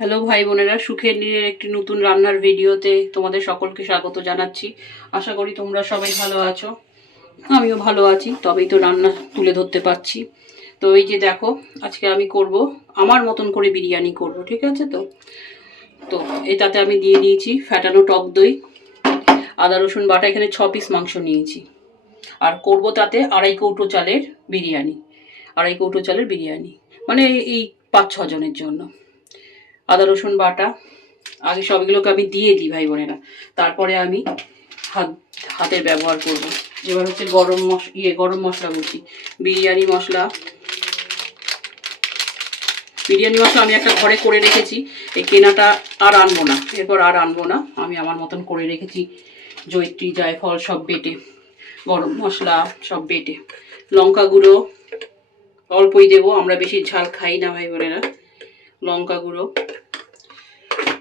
Hello ভাই বোনেরা, সুখের নীলের একটি নতুন রান্নার ভিডিওতে তোমাদের সকলকে স্বাগত জানাচ্ছি। আশা করি তোমরা সবাই ভালো আছো। আমিও ভালো আছি, তবেই তো রান্না তুলে ধরতে পারছি। তো এই যে দেখো, আজকে আমি করব, আমার মতন করে বিরিয়ানি করব, ঠিক আছে তো? তো এটাতে আমি দিয়ে দিয়েছি ফ্যাটানো টক দই, আদা, রসুন বাটা, এখানে ছ পিস মাংস নিয়েছি। আর করব তাতে আড়াই কৌটো চালের বিরিয়ানি, আড়াই কৌটো চালের বিরিয়ানি মানে এই পাঁচ ছজনের জন্য। আদা, রসুন বাটা আগে সবগুলোকে আমি দিয়ে দিই ভাই বোনেরা। তারপরে আমি হাত, হাতের ব্যবহার করব। এবার হচ্ছে গরম মশ ইয়ে গরম মশলা বলছি। বিরিয়ানি মশলা। বিরিয়ানি মশলা আমি একটা ঘরে করে রেখেছি। এই কেনাটা আর আনব না। এরপর আর আনব না। আমি আমার মতন করে রেখেছি। জৈত্রী জায়ফল সব বেটে। গরম মশলা সব বেটে। লঙ্কা গুঁড়ো অল্পই দেবো। আমরা বেশি ঝাল খাই না ভাই বোনেরা। লঙ্কা গুঁড়ো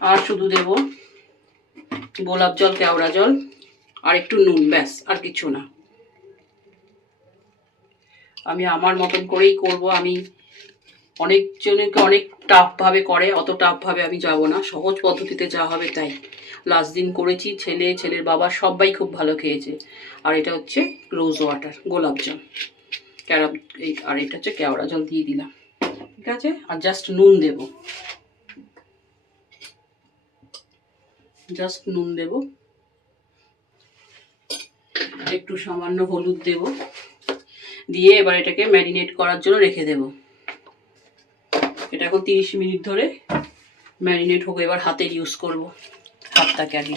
আর শুধু দেব গোলাপ জল, কেওড়া জল, আর একটু নুন, ব্যাস, আর কিছু না। আমি আমার মতন করেই করব। আমি অনেকজনকে অনেক টাফভাবে করে, অত টাফভাবে আমি যাব না। সহজ পদ্ধতিতে যা হবে তাই। লাস্ট দিন করেছি, ছেলে, ছেলের বাবা সবাই খুব ভালো খেয়েছে। আর এটা হচ্ছে রোজ ওয়াটার গোলাপ জল। ক্যারা আর এটা হচ্ছে কেওড়া জল দিয়ে দিলাম। ঠিক আছে? আর জাস্ট নুন দেব। জাস্ট নুন দেব। একটু সামান্য হলুদ দেব। দিয়ে এবার এটাকে ম্যারিনেট করার জন্য রেখে দেব। এটা এখন তিরিশ মিনিট ধরে ম্যারিনেট হোক এবার হাতের ইউজ করব। হাতটাকে আগে।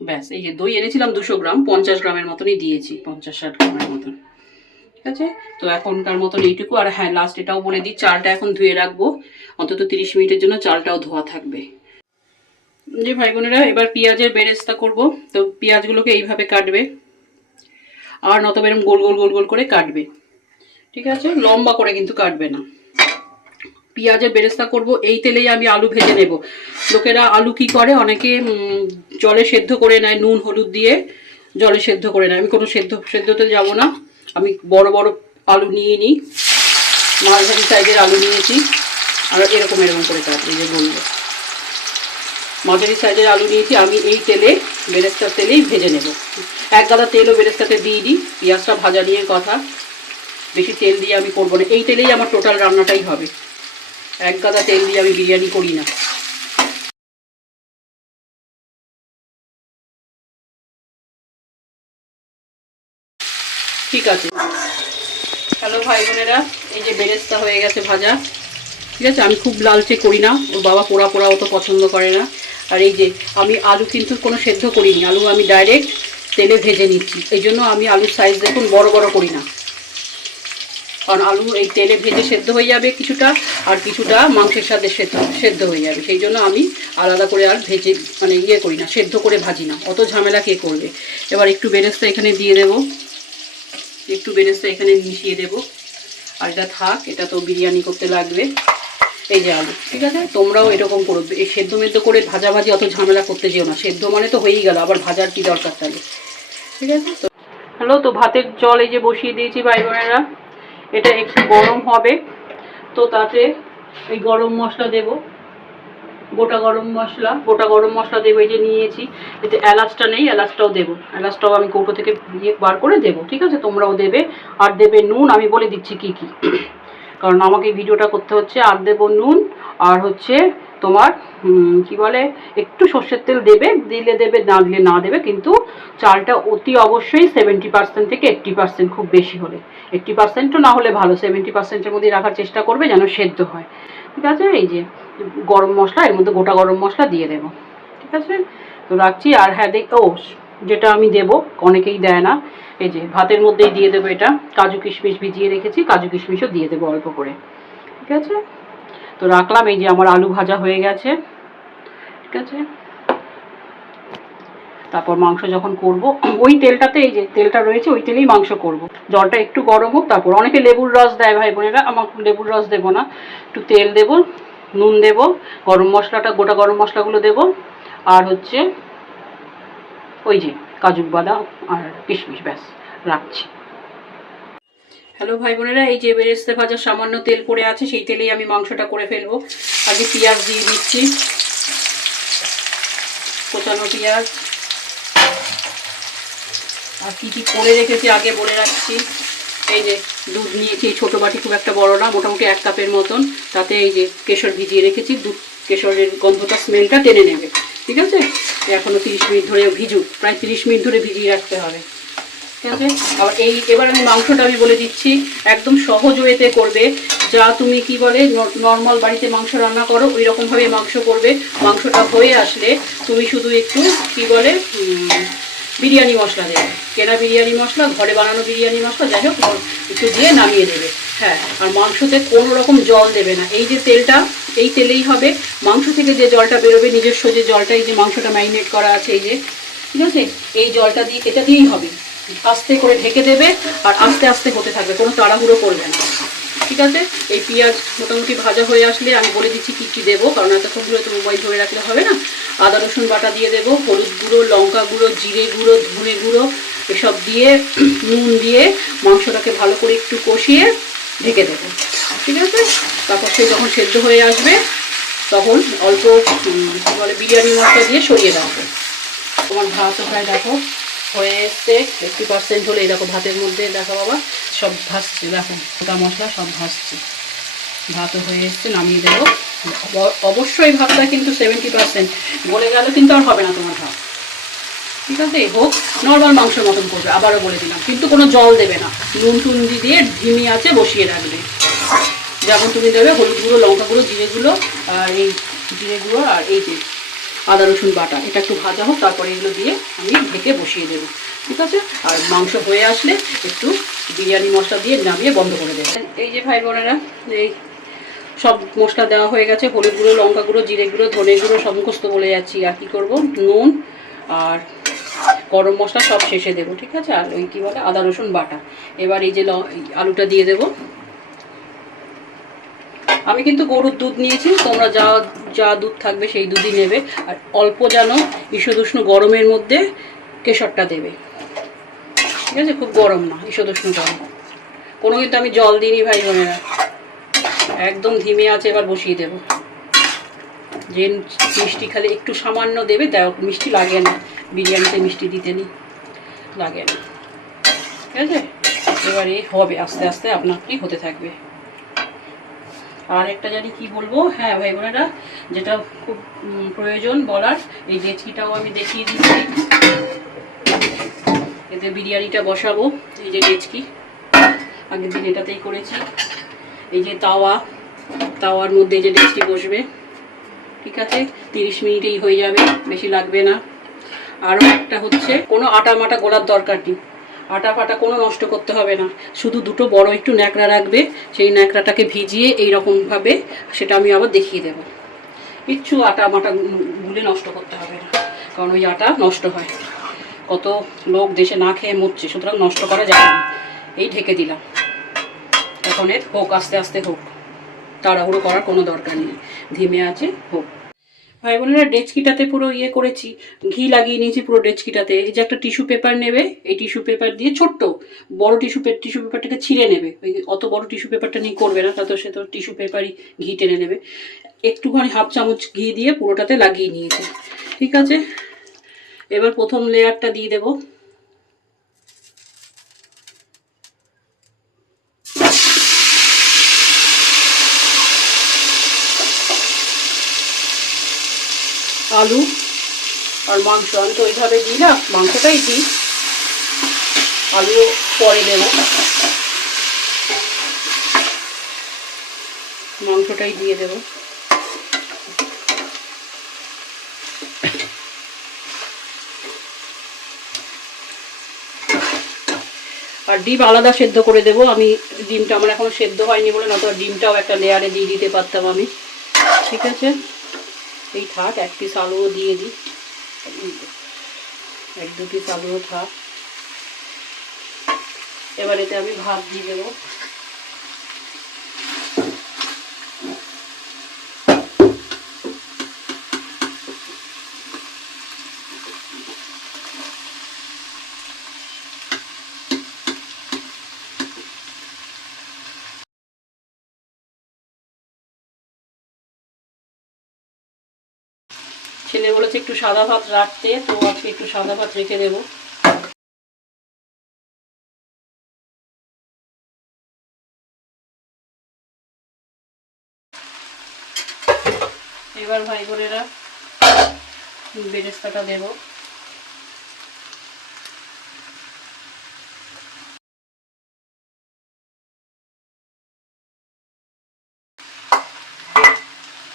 ব্যাস, এই যে দই এনেছিলাম দুশো গ্রাম, পঞ্চাশ গ্রামের মতনই দিয়েছি, পঞ্চাশ ষাট গ্রামের মতন। ঠিক আছে? তো এখনকার মতন এইটুকু, আর হ্যাঁ লাস্ট এটাও বলে দিই, চালটা এখন ধুয়ে রাখব। অন্তত তিরিশ মিনিটের জন্য চালটাও ধোয়া থাকবে। যে ভাই বোনেরা, এবার পেঁয়াজের বেরেস্তা করব। তো পেঁয়াজগুলোকে এইভাবে কাটবে, আর নত এরম গোল গোল গোল গোল করে কাটবে। ঠিক আছে? লম্বা করে কিন্তু কাটবে না। পেঁয়াজের বেরেস্তা করব, এই তেলেই আমি আলু ভেজে নেব। লোকেরা আলু কি করে? অনেকে জলে সেদ্ধ করে নেয়, নুন, হলুদ দিয়ে জলে সেদ্ধ করে নেয়। আমি কোনো সেদ্ধ সেদ্ধতে যাব না। আমি বড় বড় আলু নিয়ে নিই। মাঝারি সাইজের আলু নিয়েছি। আর এরকম এরকম করে কাটবে যে বলব মাঝারি সাইজের আলু নিয়েছি। আমি এই তেলে, বেরেস্তার তেলেই ভেজে নেব। এক গাদা তেলও বেরেস্তাতে দিয়ে দিই। পেঁয়াজটা ভাজা নিয়ে কথা। বেশি তেল দিয়ে আমি করব না। এই তেলেই আমার টোটাল রান্নাটাই হবে। এক গাদা তেল দিয়ে আমি বিরিয়ানি করি না। ঠিক আছে। হ্যালো ভাই বোনেরা, এই যে বেরেস্তা হয়ে গেছে ভাজা। ঠিক আছে, আমি খুব লালচে করি না, ওর বাবা পোড়া পোড়া অত পছন্দ করে না। আর এই যে, আমি আলু কিন্তু কোনো সেদ্ধ করিনি, আলু আমি ডাইরেক্ট তেলে ভেজে নিচ্ছি। এই জন্য আমি আলুর সাইজ দেখুন বড় বড় করি না। কারণ আলু এই তেলে ভেজে সেদ্ধ হয়ে যাবে কিছুটা, আর কিছুটা মাংসের সাথে সেদ্ধ সেদ্ধ হয়ে যাবে। সেই জন্য আমি আলাদা করে আর ভেজে মানে ইয়ে করি না, সেদ্ধ করে ভাজি না। অত ঝামেলা কে করবে? এবার একটু বেরেস্তা এখানে দিয়ে দেব। একটু বেরেস্তা এখানে মিশিয়ে দেব। আর এটা থাক, এটা তো বিরিয়ানি করতে লাগবে। এই যে আলু, ঠিক আছে? তোমরাও এরকম করো। এই সেদ্ধ মেদ্ধ করে ভাজা ভাজি অত ঝামেলা করতে যেও না। সেদ্ধ মানে তো হয়েই গেল, আবার ভাজার কি দরকার তাহলে? ঠিক আছে? তো হ্যালো, তো ভাতের জল এই যে বসিয়ে দিয়েছি ভাই বোনেরা। এটা একটু গরম হবে। তো তাতে এই গরম মশলা দেব। গোটা গরম মশলা, গোটা গরম মশলা দেবো, এই যে নিয়েছি। এতে এলাচটা নেই, এলাচটাও দেবো। এলাচটাও আমি কৌটো থেকে ইয়ে বার করে দেবো, ঠিক আছে? তোমরাও দেবে। আর দেবে নুন, আমি বলে দিচ্ছি কি কি। কারণ আমাকে ভিডিওটা করতে হচ্ছে, আর দেবো নুন, আর হচ্ছে তোমার কি বলে, একটু সর্ষের তেল দেবে, দিলে দেবে, না দিলে না দেবে, কিন্তু চালটা অতি অবশ্যই সেভেন্টি পার্সেন্ট থেকে এইট্টি পার্সেন্ট খুব বেশি হলে। এইট্টি পার্সেন্টও না হলে ভালো সেভেন্টি পার্সেন্টের মধ্যে রাখার চেষ্টা করবে যেন সেদ্ধ হয়। ঠিক আছে? এই যে, গরম মশলা, এর মধ্যে গোটা গরম মশলা দিয়ে দেবো। ঠিক আছে? তো রাখছি, আর হ্যাঁ দেখ, ও, যেটা আমি দেব, অনেকেই দেয় না, এই যে, ভাতের মধ্যেই দিয়ে দেবো এটা। কাজু কিশমিশ ভিজিয়ে রেখেছি, কাজু কিশমিশও দিয়ে দেবো অল্প করে। ঠিক আছে? তো রাখলাম, এই যে আমার আলু ভাজা হয়ে গেছে। ঠিক আছে? তারপর মাংস যখন করব, ওই তেলটাতে এই যে তেলটা রয়েছে, ওই তেলেই মাংস করব। জলটা একটু গরম হোক, তারপর অনেকে লেবুর রস দেয়, ভাই বোনেরা। আমার লেবুর রস দেবো না। একটু তেল দেবো, নুন দেবো, গরম মশলাটা, গোটা গরম মশলাগুলো দেবো। আর হচ্ছে ওই যে কাজু বাদাম আর কিশমিশ, ব্যাস, রাখছি। হ্যালো ভাই বোনেরা, এই যে বেরেস্তে ভাজার সামান্য তেল পড়ে আছে, সেই তেলেই আমি মাংসটা করে ফেলব। আগে পেঁয়াজ দিয়ে দিচ্ছি। কোচানো পেঁয়াজ। আর কী কী করে রেখেছি আগে বলে রাখছি। এই যে দুধ নিয়েছি ছোটো বাটি খুব একটা বড় না, মোটামুটি এক কাপের মতন। তাতে এই যে কেশর ভিজিয়ে রেখেছি, দুধ কেশরের গন্ধটা স্মেলটা টেনে নেবে। ঠিক আছে? এখনও তিরিশ মিনিট ধরে ভিজুক, প্রায় তিরিশ মিনিট ধরে ভিজিয়ে রাখতে হবে। ঠিক আছে? আবার এই, এবার আমি মাংসটা আমি বলে দিচ্ছি, একদম সহজ ওয়েতে করবে। যা তুমি কি বলে নর্মাল বাড়িতে মাংস রান্না করো ওই রকমভাবে মাংস করবে। মাংসটা হয়ে আসলে তুমি শুধু একটু কি বলে বিরিয়ানি মশলা দেবে। কেনা বিরিয়ানি মশলা, ঘরে বানানো বিরিয়ানি মশলা, যাই হোক একটু দিয়ে নামিয়ে দেবে। হ্যাঁ আর মাংসতে কোনো রকম জল দেবে না। এই যে তেলটা, এই তেলেই হবে। মাংস থেকে যে জলটা বেরোবে, নিজস্ব যে জলটা, এই যে মাংসটা ম্যারিনেট করা আছে, এই যে, ঠিক আছে? এই জলটা দিয়ে, এটা দিয়েই হবে। আস্তে করে ঢেকে দেবে আর আস্তে আস্তে হতে থাকবে, কোনো তাড়াহুড়ো করবে না। ঠিক আছে? এই পেঁয়াজ মোটামুটি ভাজা হয়ে আসলে আমি বলে দিচ্ছি কী কী দেবো, কারণ এতক্ষণ ধরে তো মোবাইল ধরে রাখলে হবে না। আদা, রসুন বাটা দিয়ে দেবো, হলুদ গুঁড়ো, লঙ্কা গুঁড়ো, জিরে গুঁড়ো, ধনে গুঁড়ো, এসব দিয়ে, নুন দিয়ে মাংসটাকে ভালো করে একটু কষিয়ে ঢেকে দেবো। ঠিক আছে? তারপর সে যখন সেদ্ধ হয়ে আসবে, তখন অল্প বিরিয়ানি মশলা দিয়ে সরিয়ে রাখব তোমার ভাত ওখানে দেখো। হয়ে এইটটি পার্সেন্ট হলে দেখো ভাতের মধ্যে, দেখো বাবা, সব ভাসছে, দেখো গোটা মশলা সব ভাসছে। ভাতও হয়ে এসছে, নামিয়ে দেবো। অবশ্যই ভাতটা কিন্তু সেভেন্টি পার্সেন্ট বলে গেলে কিন্তু আর হবে না তোমার ভাত। ঠিক আছে? হোক নর্মাল মাংসের মতন করবে, আবারও বলে দিলাম। কিন্তু কোনো জল দেবে না। নুন টুন দিয়ে ধিমি আছে, বসিয়ে রাখবে। যেমন তুমি দেবে হলুদ গুঁড়ো, লঙ্কা গুঁড়ো, জিরে গুঁড়ো, আর এই জিরে গুঁড়ো, আর এই যে আদা, রসুন, বাটা। এটা একটু ভাজা হোক, তারপরে এগুলো দিয়ে আমি ঢেকে বসিয়ে দেবো, ঠিক আছে? আর মাংস হয়ে আসলে একটু বিরিয়ানি মশলা দিয়ে নামিয়ে বন্ধ করে দেবো। এই যে ভাই বোনেরা, এই সব মশলা দেওয়া হয়ে গেছে, হলুদ গুঁড়ো, লঙ্কা গুঁড়ো, জিরে গুঁড়ো, ধনে গুঁড়ো সমস্ত বলে যাচ্ছি। আর কী করব? নুন আর গরম মশলা সব শেষে দেবো, ঠিক আছে? আর ওই কী বলে, আদা, রসুন, বাটা। এবার এই যে আলুটা দিয়ে দেবো। আমি কিন্তু গরুর দুধ নিয়েছি, তোমরা যা যা দুধ থাকবে সেই দুধই নেবে। আর অল্প যেন ঈষদুষ্ণ গরমের মধ্যে কেশরটা দেবে। ঠিক আছে? খুব গরম না, ঈষদুষ্ণ গরম। কোনো কিন্তু আমি জল দিইনি, ভাই বোনেরা। একদম ধিমে আছে, এবার বসিয়ে দেবো। যে মিষ্টি খালি একটু সামান্য দেবে, দেখ, মিষ্টি লাগে না। বিরিয়ানিতে মিষ্টি দিতে নি লাগে না। ঠিক আছে? এবারে হবে, আস্তে আস্তে আপনা আপনি হতে থাকবে। আর একটা জানি কি বলব? হ্যাঁ ভাই বোনেরা, যেটা খুব প্রয়োজন বলার, এই ডেচকিটাও আমি দেখিয়ে দিচ্ছি। এতে বিরিয়ানিটা বসাবো, এই যে ডেচকি আগের দিন এটাতেই করেছি। এই যে তাওয়া, তাওয়ার মধ্যে যে ডেচকি বসবে। ঠিক আছে? তিরিশ মিনিটেই হয়ে যাবে, বেশি লাগবে না। আরও একটা হচ্ছে, কোনো আটা মাটা গোলার দরকার নেই। আটা ফাটা কোনো নষ্ট করতে হবে না। শুধু দুটো বড় একটু ন্যাকড়া রাখবে, সেই ন্যাকড়াটাকে ভিজিয়ে এই রকমভাবে সেটা আমি আবার দেখিয়ে দেবো। কিচ্ছু আটা মাটা গুলে নষ্ট করতে হবে না, কারণ ওই আটা নষ্ট হয়। কত লোক দেশে না খেয়ে মরছে, সুতরাং নষ্ট করা যায় না। এই ঢেকে দিলাম। এখন এর হোক, আস্তে আস্তে হোক। তাড়াহুড়ো করার কোনো দরকার নেই। ধিমে আছে, হোক। ভাই বোনেরা, ডেচকিটাতে পুরো ইয়ে করেছি, ঘি লাগিয়ে নিয়েছি পুরো ডেচকিটাতে। এই যে একটা টিস্যু পেপার নেবে, এই টিস্যু পেপার দিয়ে ছোট্ট, বড় টিস্যু টিস্যু পেপারটাকে ছিঁড়ে নেবে। ওই অত বড় টিস্যু পেপারটা নিয়ে করবে না তা তো সে তো টিস্যু পেপারই ঘি টেনে নেবে। একটুখানি হাফ চামচ ঘি দিয়ে পুরোটাতে লাগিয়ে নিয়েছে। ঠিক আছে? এবার প্রথম লেয়ারটা দিয়ে দেবো। আলু আর মাংস। আমি তো ওইভাবে দিই না, মাংসটাই দিই। আলু পরে দেব। মাংসটাই দিয়ে দেব। আর ডিম আলাদা সেদ্ধ করে দেব। আমি ডিমটা আমার এখন সেদ্ধ হয়নি বলে না, তো ডিমটাও একটা লেয়ারে দিয়ে দিতে পারতাম আমি। ঠিক আছে? এই থাক, এক পিস আলুও দিয়ে দিই। এক দু পিস আলুও থাক। এবার এতে আমি ভাত দিয়ে দেবো। ছেলে বলেছে একটু সাদা ভাত রাখতে, তো আজকে একটু সাদা ভাত রেখে দেবো। এবার ভাই বোনেরা বেরেস্তাটা দেবো।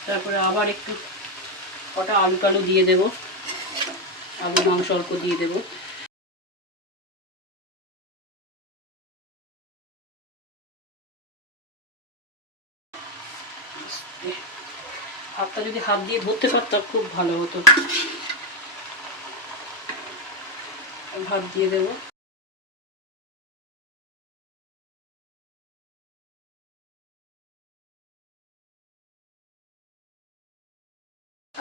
তারপরে আবার একটু কটা আলু টালু দিয়ে দেবো। আলু মাংস অল্প দিয়ে দেবো। হাতটা যদি হাত দিয়ে ধরতে পারতাম, খুব ভালো হতো। ভাত দিয়ে দেবো।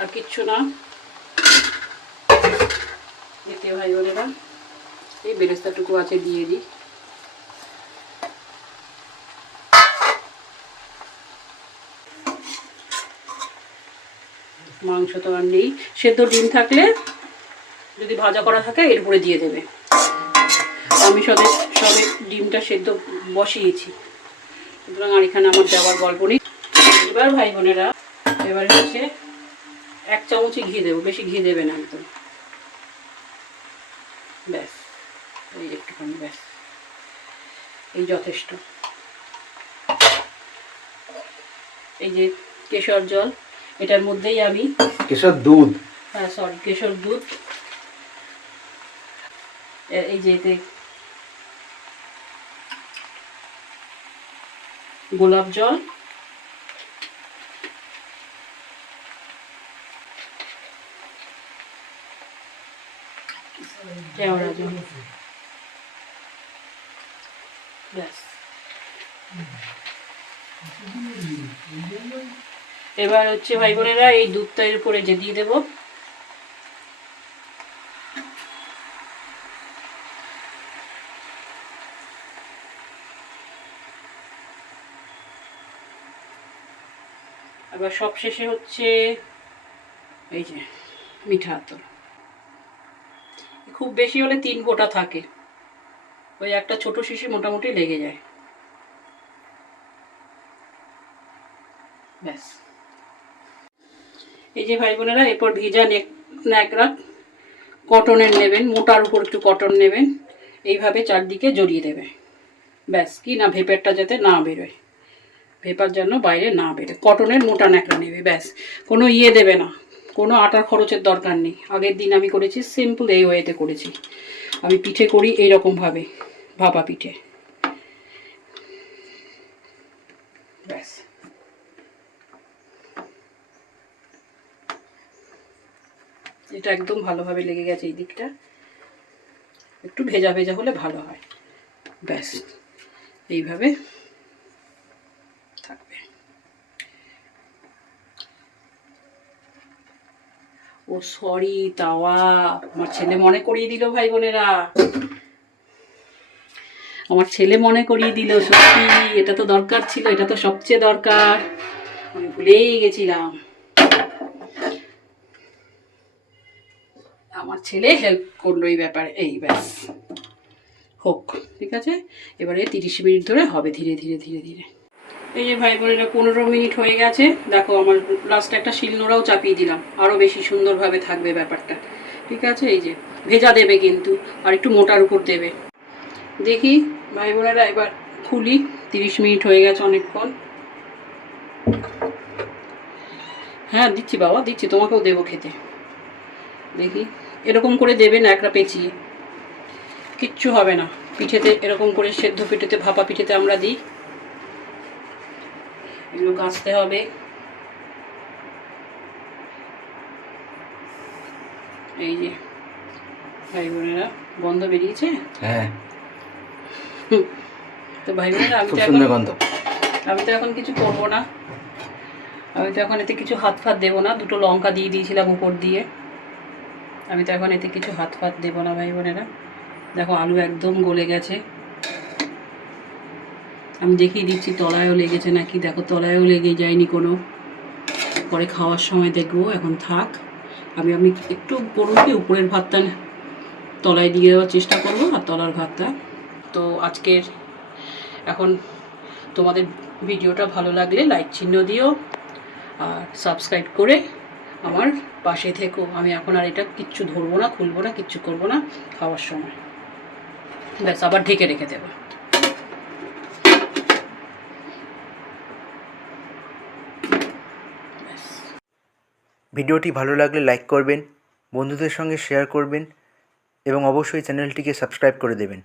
আর কিচ্ছু না। এতে ভাই বোনেরা এই বেরেস্তাটুকু আছে, দিয়ে দিই। মাংস তো আর নেই। সেদ্ধ ডিম থাকলে যদি ভাজা করা থাকে, এর উপরে দিয়ে দেবে। আমি সবে সবে ডিমটা সেদ্ধ বসিয়েছি। সুতরাং আর এখানে আমার দেওয়ার গল্প নেই। এবার ভাই বোনেরা, এবারে হচ্ছে এক চামচই ঘি দেবো বেশি ঘি দেবে না একদম। ব্যাস এই একটুখানি ব্যাস। এই যথেষ্ট। এই যে কেশর জল এটার মধ্যেই আমি কেশর দুধ। হ্যাঁ সরি কেশর দুধ। এই যে এতে গোলাপ জল কেওড়া জল ব্যাস এবার হচ্ছে ভাই বোনেরা, এই দুধটা এর উপরে যে দিয়ে দেবো। এবার সব শেষে হচ্ছে এই যে মিঠা আতর। খুব বেশি হলে তিন গোটা থাকে। ওই একটা ছোট শিশি মোটামুটি লেগে যায়। ব্যাস। এই যে ভাই বোনেরা, এরপর ভিজা নেক ন্যাকড়া কটনের নেবেন, মোটার উপর একটু কটন নেবেন, এইভাবে চারদিকে জড়িয়ে দেবে। ব্যাস, কি না ভেপেরটা যাতে না বেরোয়। ভেপার যেন বাইরে না বেরোয়। কটনের মোটা ন্যাকড়া নেবে, ব্যাস। কোনো ইয়ে দেবে না। কোনো আটার খরচের দরকার নেই। আগের দিন আমি করেছি সিম্পল এই ওয়েতে করেছি। আমি পিঠে করি এই এইরকমভাবে, ভাপা পিঠে। ব্যাস। এটা একদম ভালোভাবে লেগে গেছে এই দিকটা। একটু ভেজা ভেজা হলে ভালো হয়। ব্যাস। এইভাবে থাকবে ও সরি, তাওয়া। আমার ছেলে মনে করিয়ে দিল, ভাই বোনেরা। আমার ছেলে মনে করিয়ে দিল, সত্যি, এটা তো দরকার ছিল, এটা তো সবচেয়ে দরকার। আমি ভুলেই গেছিলাম। আমার ছেলে হেল্প করল এই ব্যাপারে, এই ব্যাস। হোক, ঠিক আছে? এবারে তিরিশ মিনিট ধরে হবে, ধীরে ধীরে ধীরে ধীরে। এই যে ভাই বোনেরা, পনেরো মিনিট হয়ে গেছে। দেখো, আমার লাস্টে একটা শিলনোড়াও চাপিয়ে দিলাম। আরও বেশি সুন্দরভাবে থাকবে ব্যাপারটা। ঠিক আছে? এই যে, ভেজা দেবে কিন্তু, আর একটু মোটার উপর দেবে। দেখি, ভাই বোনেরা, এবার খুলি। তিরিশ মিনিট হয়ে গেছে অনেকক্ষণ। হ্যাঁ দিচ্ছি বাবা, দিচ্ছি, তোমাকেও দেবো খেতে। দেখি, এরকম করে দেবেন একটা পেঁচিয়ে কিচ্ছু হবে না। পিঠেতে এরকম করে সেদ্ধ পিঠেতে, ভাপা পিঠেতে আমরা দিই। এগুলো গাছতে হবে। এই যে ভাই বোনেরা গন্ধ বেরিয়েছে? হ্যাঁ। তো ভাই বোনেরা আমি তো এখন আমি তো এখন কিছু করব না। আমি তো এখন এতে কিছু হাত ফাত দেবো না। দুটো লঙ্কা দিয়ে দিয়েছিলাম উপর দিয়ে। আমি তো এখন এতে কিছু হাত ফাত দেবো না ভাই বোনেরা। দেখো আলু একদম গলে গেছে। আমি দেখিয়ে দিচ্ছি, তলায়ও লেগেছে নাকি? দেখো, তলায়ও লেগে যায়নি কোনো। পরে খাওয়ার সময় দেখব, এখন থাক। আমি আমি একটু করব কি, উপরের ভাতটা তলায় দিয়ে দেওয়ার চেষ্টা করব, আর তলার ভাতটা। তো আজকের, এখন তোমাদের ভিডিওটা ভালো লাগলে লাইক চিহ্ন দিও, আর সাবস্ক্রাইব করে আমার পাশে থেকো। আমি এখন আর এটা কিচ্ছু ধরবো না, খুলবো না, কিচ্ছু করব না খাওয়ার সময়। ব্যাস, আবার ঢেকে রেখে দেবো। ভিডিওটি ভালো লাগলে লাইক করবেন, বন্ধুদের সঙ্গে শেয়ার করবেন এবং অবশ্যই চ্যানেলটিকে সাবস্ক্রাইব করে দেবেন।